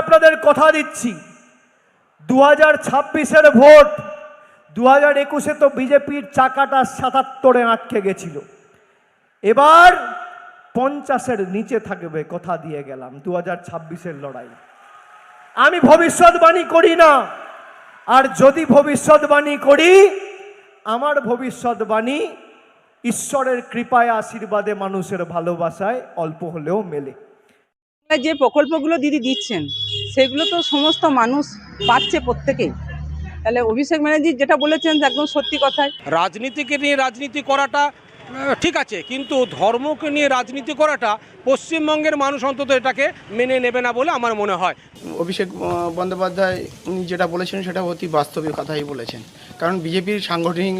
আপনাদের কথা দিচ্ছি। দু হাজার ছাব্বিশের ভোট দু হাজার একুশে তো বিজেপির চাকাটা সাতাত্তরে আটকে গেছিল। এবার পঞ্চাশের নিচে থাকবে কথা দিয়ে গেলাম দু হাজার ছাব্বিশের লড়াই। আমি ভবিষ্যৎবাণী করি না, আর যদি ভবিষ্যৎবাণী করি, আমার ভবিষ্যৎবাণী ঈশ্বরের কৃপায়, আশীর্বাদে মানুষের ভালোবাসায় অল্প হলেও মেলে। যে প্রকল্পগুলো দিদি দিচ্ছেন সেগুলো তো সমস্ত মানুষ পাচ্ছে প্রত্যেকেই। তাহলে অভিষেক ব্যানার্জি যেটা বলেছেন একদম সত্যি কথাই। রাজনীতিকে নিয়ে রাজনীতি করাটা ঠিক আছে কিন্তু ধর্মকে নিয়ে রাজনীতি করাটা পশ্চিমবঙ্গের মানুষ অন্তত এটাকে মেনে নেবে না বলে আমার মনে হয়। অভিষেক বন্দ্যোপাধ্যায় উনি যেটা বলেছেন সেটা অতি বাস্তবিক কথাই বলেছেন। কারণ বিজেপির সাংগঠনিক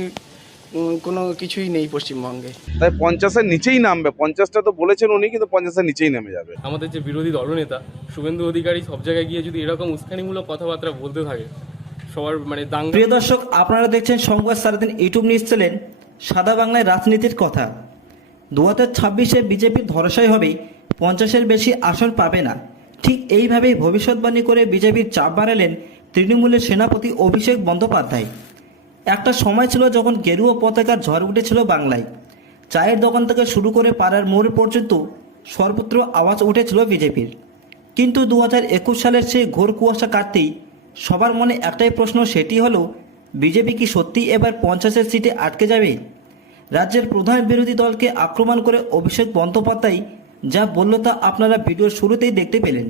কোনো কিছুই নেই পশ্চিমবঙ্গে। তাই পঞ্চাশের নিচেই নামবে। পঞ্চাশটা তো বলেছেন উনি কিন্তু পঞ্চাশের নিচেই নেমে যাবে। আমাদের যে বিরোধী দলনেতা শুভেন্দু অধিকারী সব জায়গায় গিয়ে যদি এরকম উস্কানিমূলক কথাবার্তা বলতে থাকে সবার মানে দাঙ্গা প্রিয় দর্শক আপনারা দেখছেন সংবাদ সারাদিন ইউটিউব নিউজ চ্যানেল সাদা বাংলায় রাজনীতির কথা। দু হাজার ছাব্বিশে বিজেপি ধরাশায়ী হবে পঞ্চাশের বেশি আসন পাবে না। ঠিক এইভাবেই ভবিষ্যৎবাণী করে বিজেপির চাপ বাড়ালেন তৃণমূলের সেনাপতি অভিষেক বন্দ্যোপাধ্যায়। একটা সময় ছিল যখন গেরুয়া পতাকার ঝড় উঠেছিল বাংলায়। চায়ের দোকান থেকে শুরু করে পাড়ার মোড় পর্যন্ত সর্বত্র আওয়াজ উঠেছিল বিজেপির। কিন্তু দু হাজার একুশ সালের সেই ঘোর কুয়াশা কাটতেই সবার মনে একটাই প্রশ্ন, সেটি হলো, বিজেপি কি সত্যি এবার পঞ্চাশের সিটে আটকে যাবে? রাজ্যের প্রধান বিরোধী দলকে আক্রমণ করে অভিষেক বন্দ্যোপাধ্যায় যা বলল তা আপনারা ভিডিওর শুরুতেই দেখতে পেলেন।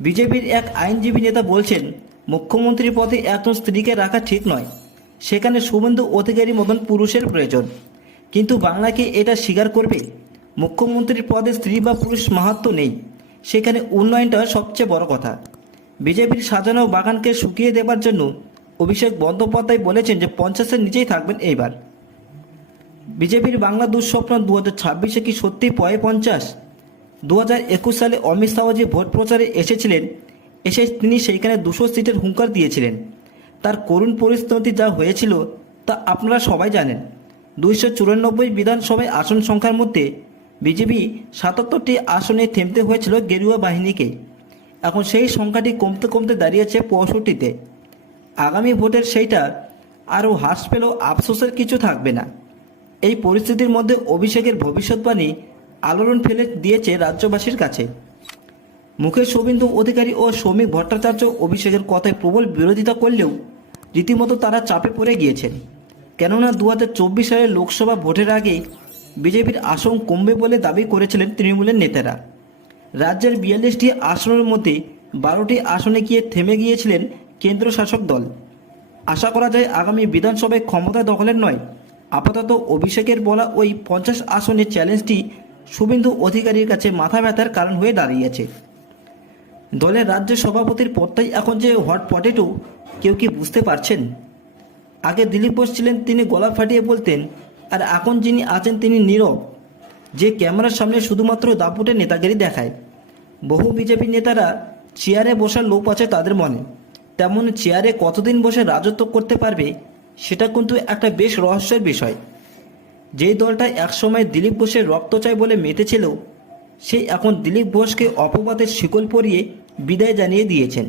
বিজেপির এক আইনজীবী নেতা বলছেন মুখ্যমন্ত্রী পদে একজন স্ত্রীকে রাখা ঠিক নয়। সেখানে অধিকারী মতন পুরুষের প্রয়োজন। কিন্তু বাংলাকে এটা স্বীকার করবে? মুখ্যমন্ত্রীর পদে স্ত্রী বা পুরুষ মাহাত্ম নেই। সেখানে উন্নয়নটা সবচেয়ে বড় কথা। বিজেপির সাজানো বাগানকে শুকিয়ে দেবার জন্য অভিষেক বন্দ্যোপাধ্যায় বলেছেন যে পঞ্চাশের নিচেই থাকবেন এইবার। বিজেপির বাংলা দুঃস্বপ্ন দু হাজার ছাব্বিশে কি সত্যি পয়ে পঞ্চাশ? দু হাজার একুশ সালে অমিত শাহ যে ভোট প্রচারে এসেছিলেন, এসে তিনি সেইখানে দুশো সিটের হুঙ্কার দিয়েছিলেন। তার করুণ পরিস্থিতি যা হয়েছিল তা আপনারা সবাই জানেন। দুইশো চুরানব্বই বিধানসভায় আসন সংখ্যার মধ্যে বিজেপি সাতাত্তরটি আসনে থেমতে হয়েছিল গেরুয়া বাহিনীকে। এখন সেই সংখ্যাটি কমতে কমতে দাঁড়িয়েছে পঁয়ষট্টিতে। আগামী ভোটের সেইটা আরও হ্রাস পেলেও আফসোসের কিছু থাকবে না। এই পরিস্থিতির মধ্যে অভিষেকের ভবিষ্যৎবাণী আলোড়ন ফেলে দিয়েছে রাজ্যবাসীর কাছে। মুখে শুভেন্দু অধিকারী ও শ্রমিক ভট্টাচার্য অভিষেকের কথায় প্রবল বিরোধিতা করলেও রীতিমতো তারা চাপে পড়ে গিয়েছেন। কেননা দু হাজার চব্বিশ সালের লোকসভা ভোটের আগে বিজেপির আসন কমবে বলে দাবি করেছিলেন তৃণমূলের নেতারা। রাজ্যের বিয়াল্লিশটি আসনের মধ্যে বারোটি আসনে গিয়ে থেমে গিয়েছিলেন কেন্দ্র শাসক দল। আশা করা যায় আগামী বিধানসভায় ক্ষমতা দখলের নয়। আপাতত অভিষেকের বলা ওই পঞ্চাশ আসনের চ্যালেঞ্জটি শুভেন্দু অধিকারীর কাছে মাথা ব্যথার কারণ হয়ে দাঁড়িয়েছে। দলের রাজ্য সভাপতির পদটাই এখন যে হট পটেটো, কেউ কি বুঝতে পারছেন? আগে দিলীপ বোস ছিলেন, তিনি গলা ফাটিয়ে বলতেন, আর এখন যিনি আছেন তিনি নীরব, যে ক্যামেরার সামনে শুধুমাত্র দাপুটে নেতাগিরি দেখায়। বহু বিজেপি নেতারা চেয়ারে বসার লোপ আছে তাদের মনে। তেমন চেয়ারে কতদিন বসে রাজত্ব করতে পারবে, সেটা কিন্তু একটা বেশ রহস্যের বিষয়। যেই দলটা একসময় দিলীপ বোসের রক্ত চাই বলে মেতেছিল সেই এখন দিলীপ বোসকে অপবাদের শিকল পরিয়ে বিদায় জানিয়ে দিয়েছেন।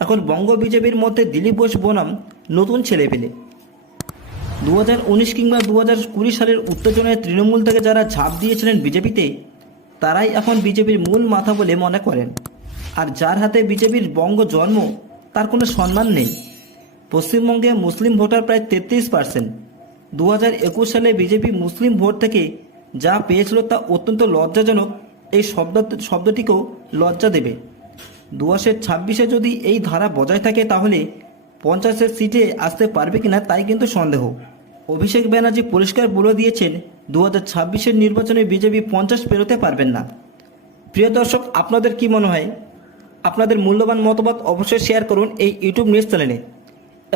এখন বঙ্গ বিজেপির মধ্যে দিলীপ বোস বনাম নতুন ছেলে পেলে দু হাজার উনিশ কিংবা দু হাজার কুড়ি সালের উত্তেজনায় তৃণমূল থেকে যারা ঝাঁপ দিয়েছিলেন বিজেপিতে, তারাই এখন বিজেপির মূল মাথা বলে মনে করেন। আর যার হাতে বিজেপির বঙ্গ জন্ম, তার কোনো সম্মান নেই। পশ্চিমবঙ্গে মুসলিম ভোটার প্রায় তেত্রিশ পার্সেন্ট। দু হাজার একুশ সালে বিজেপি মুসলিম ভোট থেকে যা পেয়েছিল তা অত্যন্ত লজ্জাজনক। এই শব্দ শব্দটিকেও লজ্জা দেবে। দু হাজার ছাব্বিশে যদি এই ধারা বজায় থাকে, তাহলে পঞ্চাশের সিটে আসতে পারবে কিনা তাই কিন্তু সন্দেহ। অভিষেক ব্যানার্জি পরিষ্কার বলে দিয়েছেন দু হাজার ছাব্বিশের নির্বাচনে বিজেপি পঞ্চাশ পেরোতে পারবেন না। প্রিয় দর্শক, আপনাদের কি মনে হয়? আপনাদের মূল্যবান মতামত অবশ্যই শেয়ার করুন এই ইউটিউব নিউজ চ্যানেলে।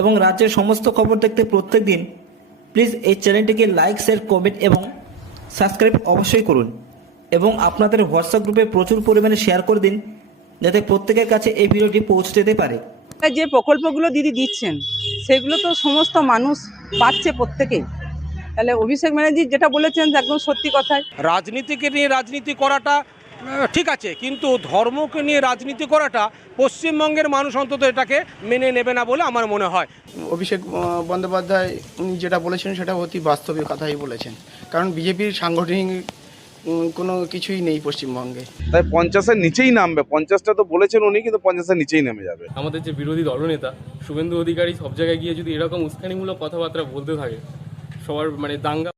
এবং রাজ্যের সমস্ত খবর দেখতে প্রত্যেক দিন, প্লিজ এই চ্যানেলটিকে লাইক, শেয়ার, কমেন্ট এবং সাবস্ক্রাইব অবশ্যই করুন এবং আপনাদের হোয়াটসঅ্যাপ গ্রুপে প্রচুর পরিমাণে শেয়ার করে দিন যাতে প্রত্যেকের কাছে এই ভিডিওটি পৌঁছে যেতে পারে। যে প্রকল্পগুলো দিদি দিচ্ছেন সেগুলো তো সমস্ত মানুষ পাচ্ছে প্রত্যেকেই তাহলে অভিষেক ব্যানার্জি যেটা বলেছেন একদম সত্যি কথায় রাজনীতিকে নিয়ে রাজনীতি করাটা ঠিক আছে কিন্তু ধর্মকে নিয়ে রাজনীতি করাটা পশ্চিমবঙ্গের মানুষ অন্তত এটাকে মেনে নেবে না বলে আমার মনে হয়। অভিষেক বন্দ্যোপাধ্যায় উনি যেটা বলেছেন সেটা অতি বাস্তবিক কথাই বলেছেন। কারণ বিজেপির সাংগঠনিক কোনো কিছুই নেই পশ্চিমবঙ্গে। তাই পঞ্চাশের নিচেই নামবে। পঞ্চাশটা তো বলেছেন উনি কিন্তু পঞ্চাশের নিচেই নেমে যাবে। আমাদের যে বিরোধী দলনেতা শুভেন্দু অধিকারী সব জায়গায় গিয়ে যদি এরকম উস্কানিমূলক কথাবার্তা বলতে থাকে সবার মানে দাঙ্গা